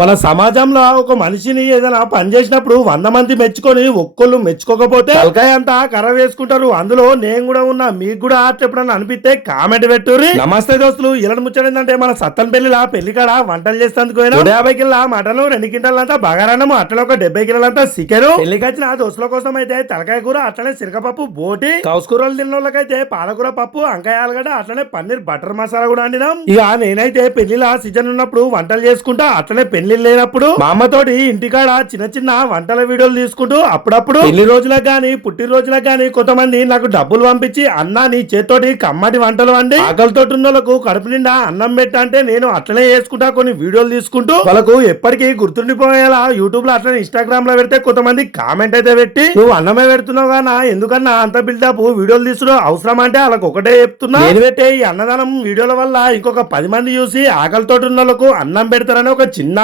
మన సమాజంలో ఒక మనిషిని ఏదైనా పని చేసినప్పుడు వంద మంది మెచ్చుకొని ఒక్కళ్ళు మెచ్చుకోకపోతే తలకాయ అంతా కర్ర వేసుకుంటారు. అందులో నేను కూడా ఉన్నా మీకు కూడా ఆర్ట్ ఎప్పుడన్నా అనిపిస్తే కామెంట్ పెట్టుర్రి. నమస్తే దోస్తులు. ఇలా ముచ్చడిందంటే మన సత్తన్ పెళ్ళిలా పెళ్ళి కాడ వంటలు పోయినా. నూట యాభై కిలో మటన్ రెండు క్వింటాలంతా బగారన్నము అట్లా ఒక డెబ్బై కిలోలంతా చికెన్. పెళ్ళికి వచ్చిన దోస్తుల కోసం అయితే తలకాయ కూర అట్లనే సిరకపప్పు బోటి కౌసుకూరలు తిన్న వాళ్ళకైతే పాలకూర పప్పు వంకాయ ఆలుగడ్డ అట్లనే పన్నీర్ బటర్ మసాలా కూడా వండినాం. ఇక నేనైతే పెళ్ళిలా సీజన్ ఉన్నప్పుడు వంటలు చేసుకుంటా అట్లనే పెళ్ళి లేనప్పుడు మా అమ్మతోటి ఇంటికాడ చిన్న చిన్న వంటల వీడియోలు తీసుకుంటూ అప్పుడప్పుడు పెళ్ళి రోజులకు గాని పుట్టినరోజులకు గాని కొంతమంది నాకు డబ్బులు పంపించి అన్న నీ చేత్తోటి కమ్మటి వంటలు వండి ఆకలితో ఉన్న వాళ్ళకు కడుపు నిండా అన్నం పెట్టా అంటే నేను అట్లనే చేసుకుంటా కొన్ని వీడియోలు తీసుకుంటూ వాళ్ళకు ఎప్పటికీ గుర్తుండిపోయేలా యూట్యూబ్లో అట్లనే ఇన్స్టాగ్రామ్లో పెడితే కొంతమంది కామెంట్ అయితే పెట్టి నువ్వు అన్నమే పెడుతున్నావు గానా? ఎందుకన్నా అంత బిల్డప్ వీడియోలు తీసుడు అవసరం అంటే వాళ్ళకి ఒకటే చెప్తున్నా. నేను పెట్టే ఈ అన్నదానం వీడియోల వల్ల ఇంకొక పది మంది చూసి ఆకలితో ఉన్న వాళ్ళకు అన్నం పెడతారని ఒక చిన్న